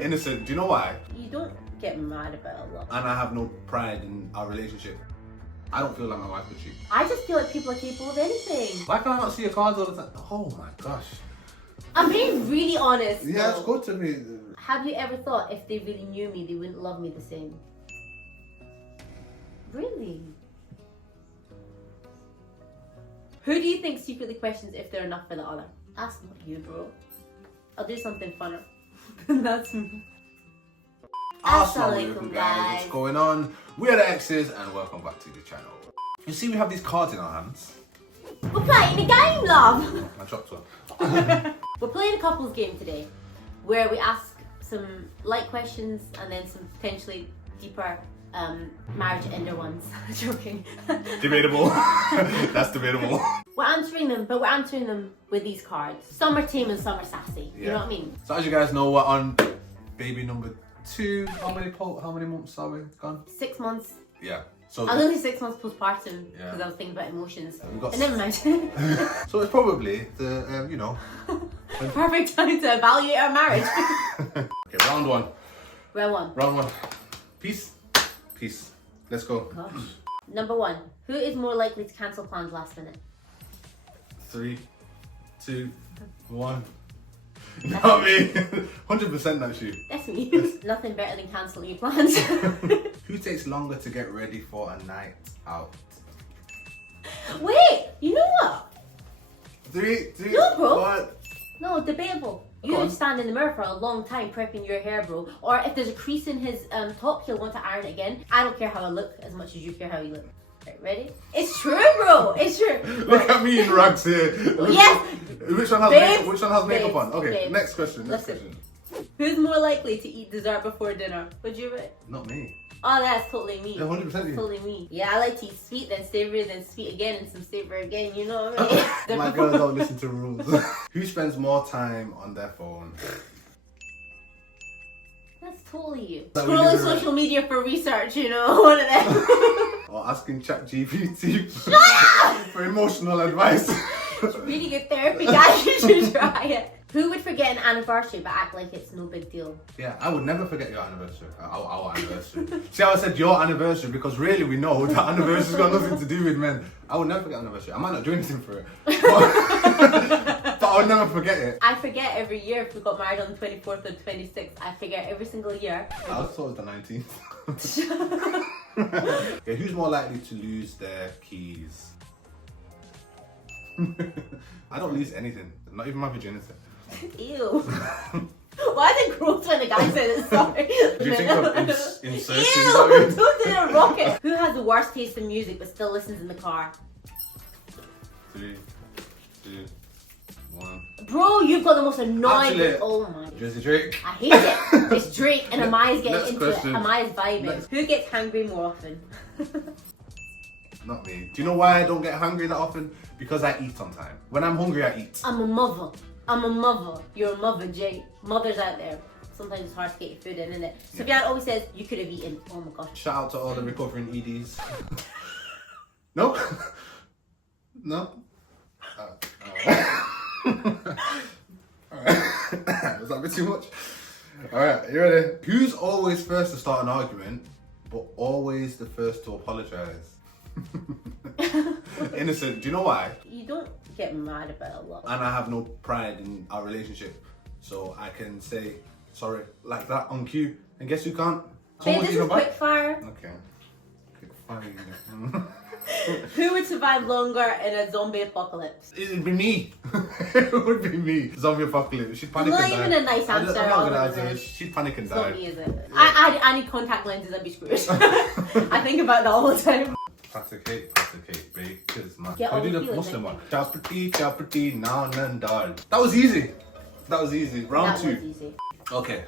Innocent. Do you know why? You don't get mad about a lot. And I have no pride in our relationship. I don't feel like my wife would cheat. I just feel like people are capable of anything. Why can I not see your cards all the time? Oh my gosh. I'm being really honest. Yeah, though. it's good to me. Have you ever thought if they really knew me, they wouldn't love me the same? Really? Who do you think secretly questions if they're enough for the other? That's not you, bro. I'll do something funner. That's me. Assalamualaikum guys, what's going on? We are the X's and welcome back to the channel. You see we have these cards in our hands. We're playing a game, love! I dropped one. We're playing a couples game today where we ask some light questions and then some potentially deeper marriage ender ones. Joking. Debatable. That's debatable. We're answering them with these cards. Some are tame and some are sassy. Yeah. You know what I mean? So as you guys know, we're on baby number 2. How many months are we gone? 6 months. Yeah. So I was only 6 months postpartum because Yeah. I was thinking about emotions. we've got And never mind. So it's probably the Perfect time to evaluate our marriage. Okay, round one. Round one. Peace. Let's go. Gosh. Number 1. Who is more likely to cancel plans last minute? 3, 2, 1. Not me. 100% that's you. That's me. Nothing better than cancelling your plans. Who takes longer to get ready for a night out? Wait, you know what? 3, 2, No, bro. 1. No, debatable. Go You on. would stand in the mirror for a long time prepping your hair, bro. Or if there's a crease in his top, he'll want to iron it again. I don't care how I look as much as you care how you look. Right, ready? It's true, bro. It's true. Look at me in rags here. Yes. Which one has Babes. which one has makeup Babes. on? Okay, Babes. next question. Listen. Who's more likely to eat dessert before dinner? Would you? Not me. Oh, that's totally me. Yeah, 100% That's you. totally me. Yeah, I like to eat sweet, then savory, then sweet again, and some savory again. You know what I mean? My girls don't listen to rules. Who spends more time on their phone? That's totally you. That we Scrolling did it right. social media for research, you know, one of them. Or asking ChatGPT for emotional advice? Really good therapy, guys. You should try it. Who would forget an anniversary but act like it's no big deal? Yeah, I would never forget your anniversary. Our anniversary. See how I said your anniversary? Because really we know that anniversary's got nothing to do with men. I would never forget anniversary. I might not do anything for it. But I would never forget it. I forget every year if we got married on the 24th or the 26th. I forget every single year. I was told the 19th. Yeah, who's more likely to lose their keys? I don't lose anything. Not even my virginity. Ew. Why is it gross when the guy said it? Sorry. Do you think of inserting Ew, that in? don't do a rocket. Who has the worst taste in music but still listens in the car? 3, 2, 1. Bro, you've got the most annoying. Actually, Oh my. Jersey Drake. I hate it. It's Drake and Amaya's getting Next into question. it. Amaya's vibing. Next. Who gets hungry more often? Not me. Do you know why I don't get hungry that often? Because I eat on time. When I'm hungry, I eat. I'm a mother. I'm a mother. You're a mother, Jay. Mothers out there. Sometimes it's hard to get your food in, isn't it? Sufyan always says, you could have eaten. Oh my gosh. Shout out to all the recovering EDs. No? No? Alright. Was that a bit too much? Alright, you ready? Who's always first to start an argument, but always the first to apologise? Innocent. Do you know why? You don't get mad about a lot. And I have no pride in our relationship. So I can say sorry like that on cue. And guess who can't? Babe, Someone this even is back. quick fire. Okay. Quick fire. Who would survive longer in a zombie apocalypse? It'd be me. It would be me. Zombie apocalypse. She'd panic Not and die. even a nice I'm answer. not gonna all answer of this. it. She'd panic and It's not die. me, is it? I need contact lenses, I'd be screwed. I think about that all the time. Pasta cake, bakers, man. Get all We do the the feelings, Muslim I one. Chapati, naan and dal. That was easy. That was easy. Round That 2. was easy. Okay.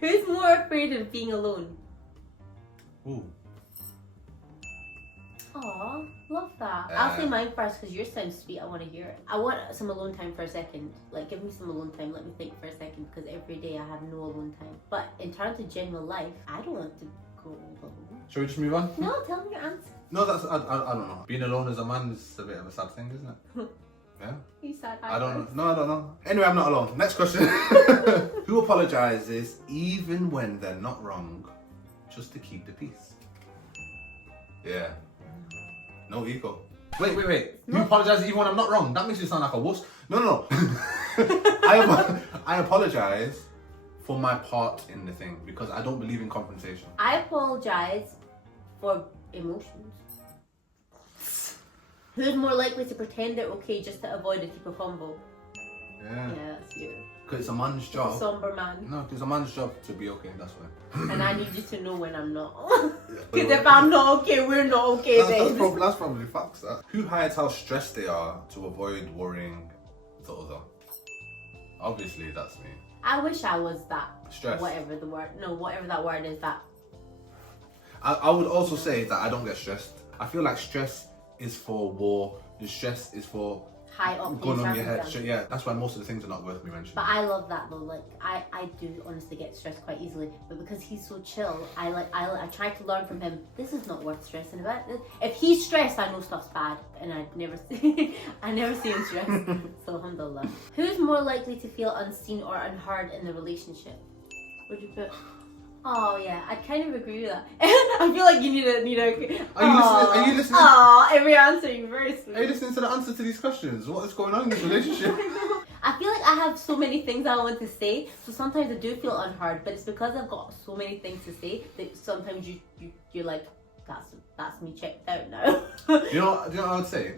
Who's more afraid of being alone? Ooh. Aw, love that. I'll say mine first because yours sounds sweet. I want to hear it. I want some alone time for a second. Like, give me some alone time. Let me think for a second because every day I have no alone time. But in terms of general life, I don't want to go alone. Shall we just move on? No, tell me your answer. No, that's I don't know. Being alone as a man is a bit of a sad thing, isn't it? Yeah. He said I don't know. No, I don't know. Anyway, I'm not alone. Next question. Who apologizes even when they're not wrong, just to keep the peace? Yeah. No ego. Wait. Who apologizes even when I'm not wrong? That makes you sound like a wuss. No. I apologize for my part in the thing because I don't believe in confrontation. I apologize for emotions. Who's more likely to pretend they're okay just to avoid a deeper fumble? Yeah. Yeah, that's you. Because it's a man's job. A somber man. No, it's a man's job to be okay, that's why. And I need you to know when I'm not. Because if I'm not okay, we're not okay, babe. That's probably facts. That. Who hides how stressed they are to avoid worrying the other? Obviously, that's me. I wish I was that. Stress. Whatever that word is, that. I would also say that I don't get stressed. I feel like stress is for war. The stress is for high up going on your head. Yeah, that's why most of the things are not worth me mentioning. But I love that though. Like I do honestly get stressed quite easily. But because he's so chill, I try to learn from him. This is not worth stressing about. If he's stressed, I know stuff's bad, and I never see him stressed. So alhamdulillah. Who's more likely to feel unseen or unheard in the relationship? Would you put? Oh yeah, I kind of agree with that. I feel like you need a. Are you listening? Oh, every answering very sweet. Are you listening to the answer to these questions? What is going on in this relationship? I feel like I have so many things I want to say, so sometimes I do feel unheard. But it's because I've got so many things to say that sometimes you're like, that's me checked out now. You know what I would say?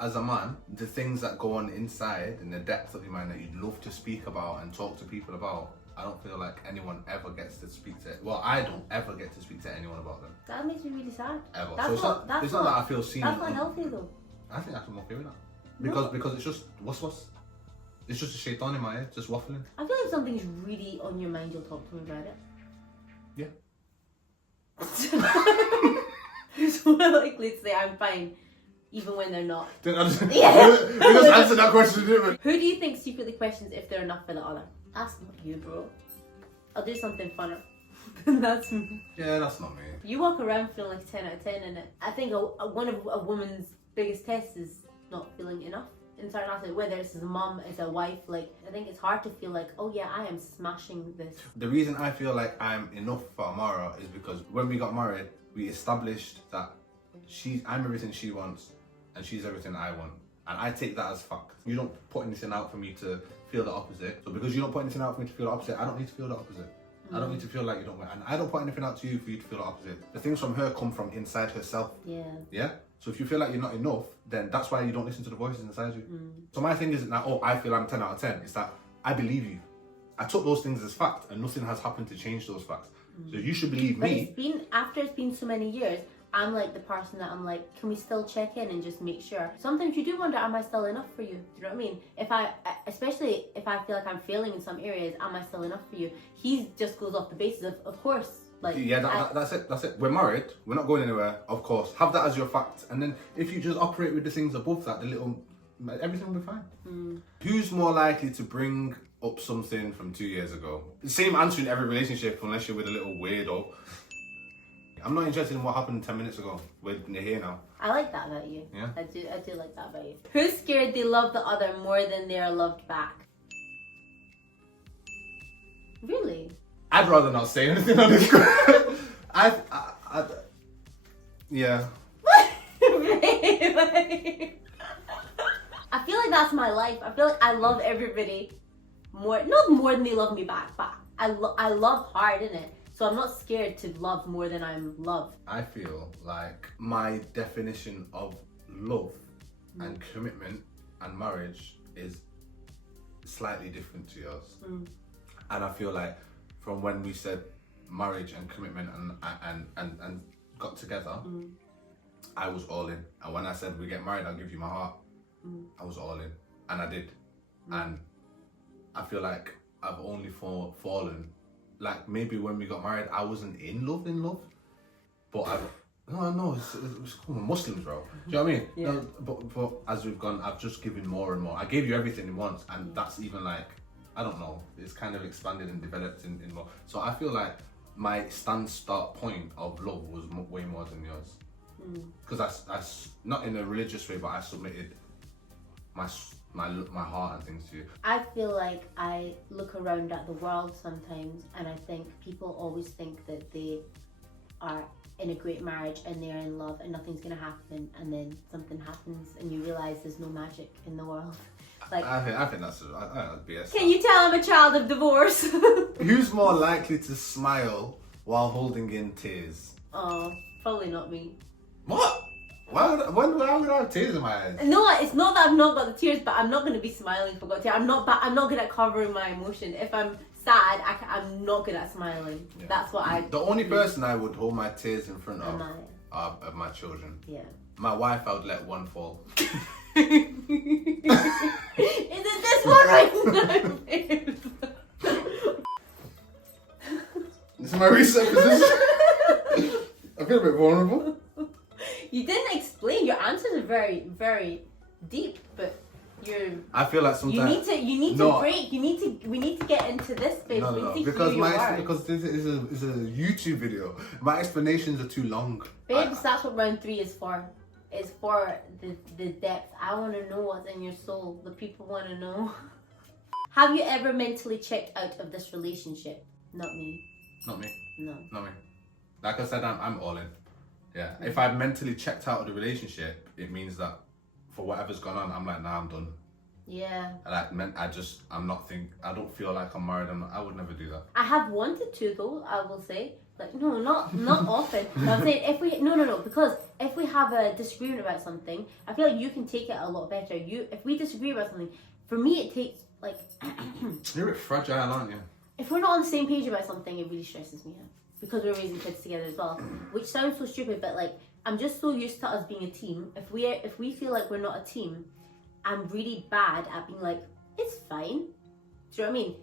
As a man, the things that go on inside in the depths of your mind that you'd love to speak about and talk to people about, I don't feel like anyone ever gets to speak to it. Well, I don't ever get to speak to anyone about them. That makes me really sad. Ever. That's So it's not that I feel seen. That's not healthy though. I think I'm okay with that. Because it's just what's. It's just a shaitan in my head, just waffling. I feel like if something's really on your mind, you'll talk to me about it. Yeah. Who's more likely to say I'm fine, even when they're not? We just answered that question, didn't we? Who do you think secretly questions if they're enough for the other? That's not you, bro. I'll do something funner. That's me. Yeah, that's not me. You walk around feeling like 10 out of 10, and I think one of a woman's biggest tests is not feeling enough. In certain aspects, whether it's as a mum, as a wife, like I think it's hard to feel like, oh yeah, I am smashing this. The reason I feel like I'm enough for Amara is because when we got married, we established that I'm everything she wants, and she's everything I want, and I take that as fact. You don't put anything out for me to feel the opposite. So because you don't put anything out for me to feel the opposite, I don't need to feel the opposite. I don't need to feel like you don't want, and I don't put anything out to you for you to feel the opposite. The things from her come from inside herself. Yeah. So if you feel like you're not enough, then that's why you don't listen to the voices inside you. So my thing isn't that, oh, I feel I'm 10 out of 10. It's that I believe you. I took those things as fact, and nothing has happened to change those facts. So you should believe me. After it's been so many years, I'm like the person that I'm like, can we still check in and just make sure? Sometimes you do wonder, am I still enough for you? Do you know what I mean? Especially if I feel like I'm failing in some areas, am I still enough for you? He just goes off the basis of course. Like, yeah, that's it. We're married. We're not going anywhere. Of course, have that as your fact, and then if you just operate with the things above that, everything will be fine. Who's more likely to bring up something from 2 years ago? Same answer in every relationship, unless you're with a little weirdo. I'm not interested in what happened 10 minutes ago. We're here now. I like that about you. Yeah. I do like that about you. Who's scared they love the other more than they are loved back? Really? I'd rather not say anything on this. Yeah. I feel like that's my life. I feel like I love everybody not more than they love me back, but I love hard, innit? So I'm not scared to love more than I'm loved. I feel like my definition of love and commitment and marriage is slightly different to yours. And I feel like from when we said marriage and commitment and got together, I was all in. And when I said we get married, I'll give you my heart, I was all in. And I did. And I feel like I've only fallen. Like maybe when we got married, I wasn't in love, but it's Muslims, bro. Do you know what I mean? Yeah. No, but as we've gone, I've just given more and more. I gave you everything in once, and that's even like, I don't know, it's kind of expanded and developed in more. So I feel like my start point of love was way more than yours. Because I not in a religious way, but I submitted my heart and things to you. I feel like I look around at the world sometimes and I think people always think that they are in a great marriage and they're in love and nothing's gonna happen, and then something happens and you realise there's no magic in the world. Like, I think that's BS. Can you tell I'm a child of divorce? Who's more likely to smile while holding in tears? Oh, probably not me. What? Why would I have tears in my eyes? No, it's not that I've not got the tears, but I'm not going to be smiling for God tears. I'm not good at covering my emotion. If I'm sad, I'm not good at smiling. Yeah. That's what I. The only person I would hold my tears in front of are my children. Yeah. My wife, I would let one fall. Is it this one right now, babe? This is my reset position. I feel a bit vulnerable. You didn't explain. Your answers are very, very deep, but I feel like sometimes you need to break. We need to get into this space. No, because this is a YouTube video. My explanations are too long. Babes, that's what round 3 is for. It's for the depth. I want to know what's in your soul. The people want to know. Have you ever mentally checked out of this relationship? Not me. Not me. No. Not me. Like I said, I'm all in. Yeah. Mm-hmm. If I've mentally checked out of the relationship, it means that for whatever's gone on, I'm like, nah, I'm done. Yeah. I don't feel like I'm married. I would never do that. I have wanted to though, I will say. Like, no, not often. I'm saying because if we have a disagreement about something, I feel like you can take it a lot better. If we disagree about something, for me it takes like You're a bit fragile, aren't you? If we're not on the same page about something, it really stresses me out. Because we're raising kids together as well. Which sounds so stupid, but like I'm just so used to us being a team. If we feel like we're not a team, I'm really bad at being like, it's fine. Do you know what I mean?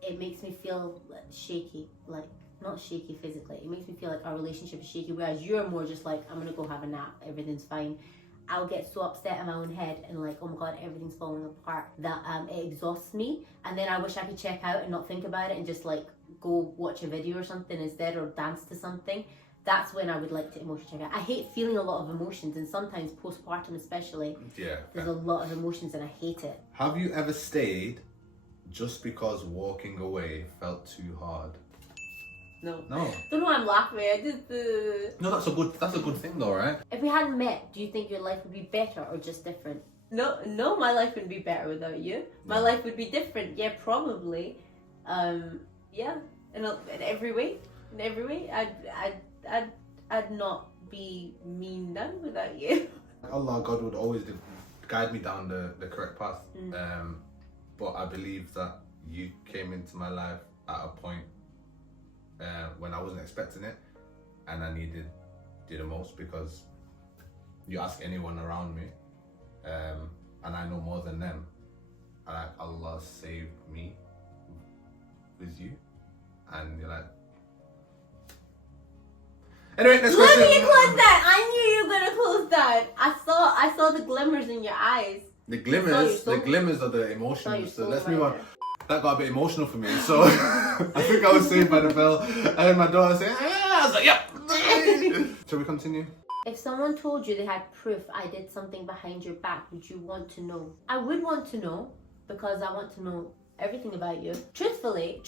It makes me feel shaky. Like, not shaky physically. It makes me feel like our relationship is shaky. Whereas you're more just like, I'm gonna go have a nap. Everything's fine. I'll get so upset in my own head and like, oh my God, everything's falling apart, that it exhausts me. And then I wish I could check out and not think about it and just like go watch a video or something instead, or dance to something. That's when I would like to emotionally check out. I hate feeling a lot of emotions, and sometimes postpartum especially, there's a lot of emotions and I hate it. Have you ever stayed just because walking away felt too hard? No. No. Don't know why I'm laughing. I just. No, that's a good thing though, right? If we hadn't met, do you think your life would be better or just different? No, my life would be better without you. My life would be different. Yeah, probably. Yeah, in every way. In every way, I'd not be me none without you. Allah, God would always guide me down the correct path. But I believe that you came into my life at a point when I wasn't expecting it, and I needed you the most, because you ask anyone around me, and I know more than them, and like, Allah saved me with you, and you're like. Anyway, next question. Let me close that. I knew you were gonna close that. I saw the glimmers in your eyes. The glimmers are the emotions. So let's move on. That got a bit emotional for me. So I think I was saved by the bell. And then my daughter said, I was like, yep. Shall we continue? If someone told you they had proof I did something behind your back, would you want to know? I would want to know, because I want to know everything about you. Truthfully,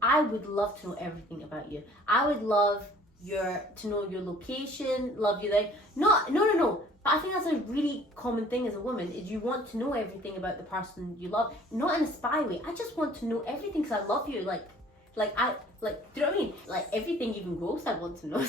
I would love to know everything about you. I would love to know your location, love you like no. But I think that's a really common thing as a woman, is you want to know everything about the person you love, not in a spy way. I just want to know everything because I love you. Like, do you know what I mean? Like everything, even gross, I want to know.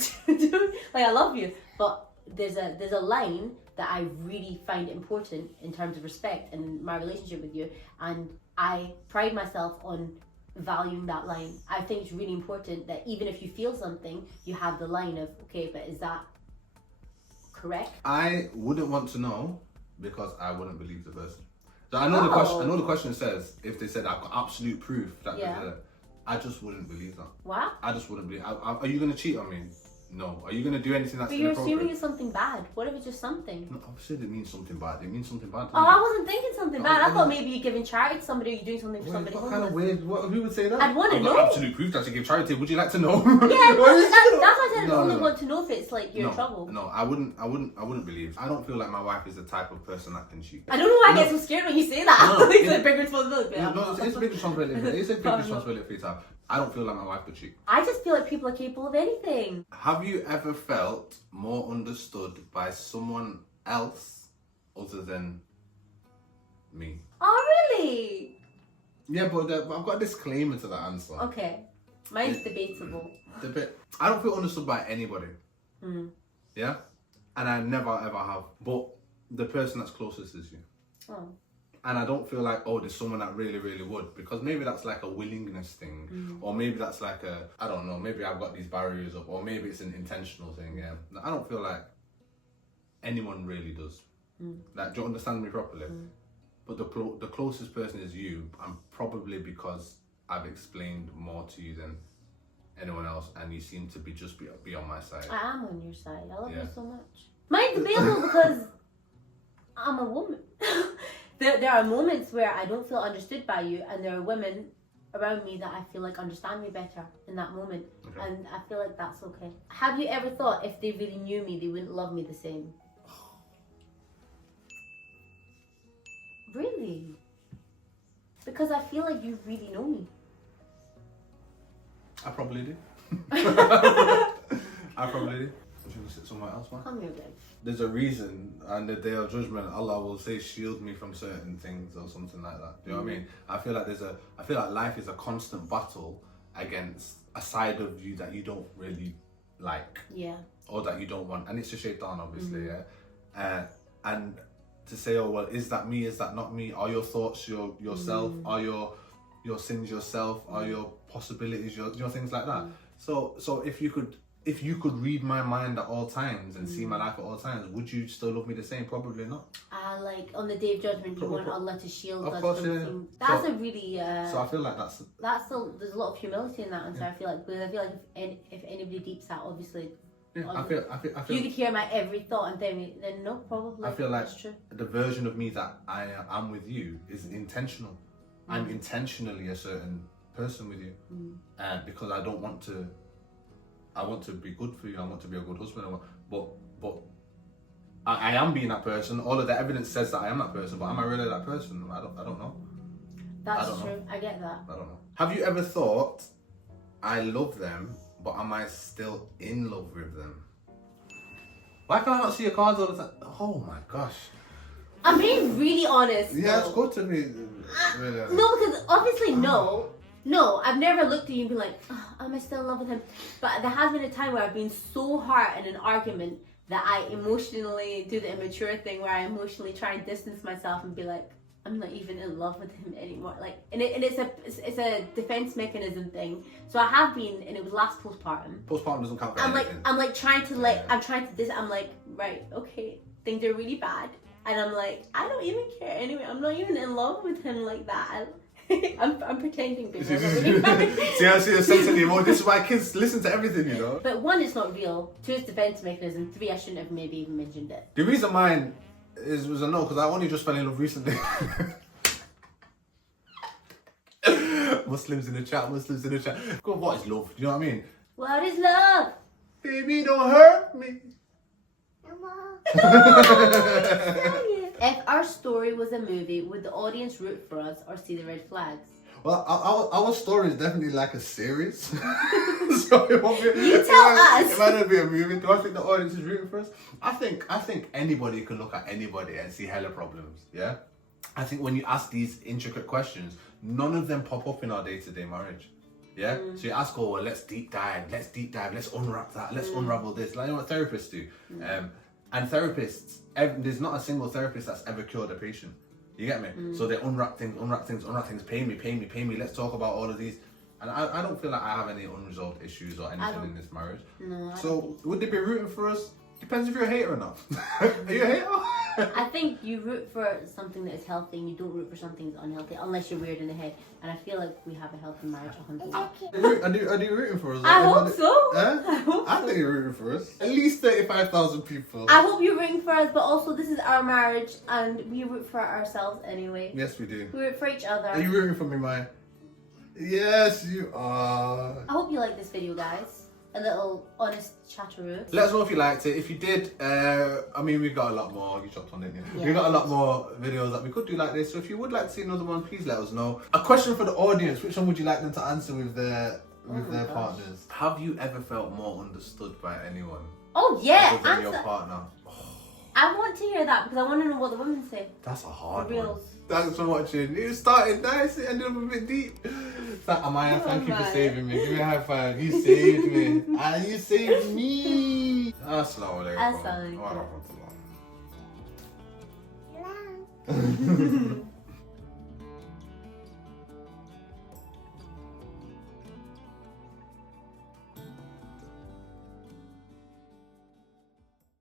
Like, I love you, but there's a line that I really find important in terms of respect in my relationship with you, and I pride myself on valuing that line. I think it's really important that even if you feel something, you have the line of, okay, but is that correct? I wouldn't want to know, because I wouldn't believe the person. So I know the question. I know the question says, if they said I've got absolute proof that I just wouldn't believe that. What? I just wouldn't believe. Are you gonna cheat on me? No. Are you going to do anything that's But you're inappropriate? assuming it's something bad. What if it's just something? No, obviously it means something bad. It means something bad. Oh, I wasn't thinking something bad. I no. thought maybe you're giving charity to somebody or you're doing something for Wait, somebody. what kind of weird? Who would say that? I'd want to I've got know. absolute proof that you give charity. Would you like to know? Yeah, no, that's why I said No, I only no. want to know if it's like you're in trouble. No, I wouldn't believe. I don't feel like my wife is the type of person that can cheat. I don't know why I get so scared when you say that. No, It's a big responsibility. No, it's a big responsibility. It's a big responsibility for you to have. I don't feel like my wife could cheat. I just feel like people are capable of anything. Have you ever felt more understood by someone else other than me? Oh, really? Yeah, but I've got a disclaimer to that answer. Okay. Mine's debatable. I don't feel understood by anybody. Yeah? And I never ever have. But the person that's closest is you. Oh. And I don't feel like, oh, there's someone that really, really would. Because maybe that's like a willingness thing. Or maybe that's like I don't know, maybe I've got these barriers up. Or maybe it's an intentional thing, yeah. I don't feel like anyone really does. Like, do you understand me properly? But the closest person is you. And probably because I've explained more to you than anyone else. And you seem to be on my side. I am on your side. I love you so much. Mine's debatable because I'm a woman. There are moments where I don't feel understood by you, and there are women around me that I feel like understand me better in that moment. Okay. And I feel like that's okay. Have you ever thought if they really knew me, they wouldn't love me the same? Really? Because I feel like you really know me. I probably do. I probably do. Would you want to sit somewhere else, man? Come here, babe. There's a reason, and the day of judgment, Allah will say, "Shield me from certain things," or something like that. Do you know what I mean? I feel like life is a constant battle against a side of you that you don't really like, or that you don't want, and it's a shaitan, obviously, and to say, oh well, is that me? Is that not me? Are your thoughts yourself? Are your sins yourself? Are your possibilities your things like that? So if you could read my mind at all times and see my life at all times, would you still love me the same? Probably not. Like on the day of judgment, you want Allah to shield us. Of course, from yeah. That's a really. So I feel like there's a lot of humility in that answer. I feel like if anybody deeps that, obviously. Yeah, I feel you could hear my every thought and then no, probably. I feel like that's true. The version of me that I am with you is intentional. I'm intentionally a certain person with you, because I don't want to. I want to be good for you. I want to be a good husband. But I am being that person. All of the evidence says that I am that person. But am I really that person? I don't know. That's true. I get that. I don't know. Have you ever thought, I love them, but am I still in love with them? Why can I not see your cards all the time? Oh my gosh. I'm being really honest. Yeah, it's good to be really honest. No, because obviously no. No, I've never looked at you and been like, oh, am I still in love with him? But there has been a time where I've been so hurt in an argument that I emotionally do the immature thing where I emotionally try and distance myself and be like, I'm not even in love with him anymore. Like, and it's a defense mechanism thing. So I have been, and it was last postpartum. Postpartum doesn't count for anything. I'm like, right, okay, things are really bad, and I'm like, I don't even care anyway. I'm not even in love with him like that. I'm pretending. See, I see a sense in the emotion. This is why kids listen to everything, you know. But 1, it's not real. 2, it's defense mechanism. 3, I shouldn't have maybe even mentioned it. The reason mine was a no, because I only just fell in love recently. Muslims in the chat. God, what is love? Do you know what I mean? What is love? Baby, don't hurt me. If our story was a movie, would the audience root for us or see the red flags? Well, our story is definitely like a series. So it won't be. You tell us. It might not be a movie. Do I think the audience is rooting for us? I think anybody can look at anybody and see hella problems. Yeah. I think when you ask these intricate questions, none of them pop up in our day-to-day marriage. Yeah. So you ask, oh, well, let's deep dive. Let's unwrap that. Let's unravel this. Like, you know what therapists do. And therapists, there's not a single therapist that's ever cured a patient. You get me? So they unwrap things, pay me, let's talk about all of these. And I don't feel like I have any unresolved issues or anything in this marriage. No. So would they be rooting for us? Depends if you're a hater or not. Are you a hater? I think you root for something that is healthy and you don't root for something that's unhealthy unless you're weird in the head. And I feel like we have a healthy marriage 100%. Are you rooting for us? I hope so. I think you're rooting for us. At least 35,000 people. I hope you're rooting for us, but also this is our marriage and we root for ourselves anyway. Yes, we do. We root for each other. Are you rooting for me, Maya? Yes, you are. I hope you like this video, guys. A little honest chatteroo. Let us know if you liked it. If you did, I mean, we've got a lot more. You chopped on it, didn't you? Yeah. We've got a lot more videos that we could do like this. So if you would like to see another one, please let us know. A question for the audience: which one would you like them to answer with their partners? Have you ever felt more understood by anyone? Oh yeah, Other than your partner? I want to hear that because I want to know what the women say. That's a hard For one. reals. Thanks for watching. It started nice, it ended up a bit deep. Amaya, thank you for saving me. Give me a high five. You saved me. And you saved me. Assalamu alaikum. Assalamu alaikum. Wa rahmatullah.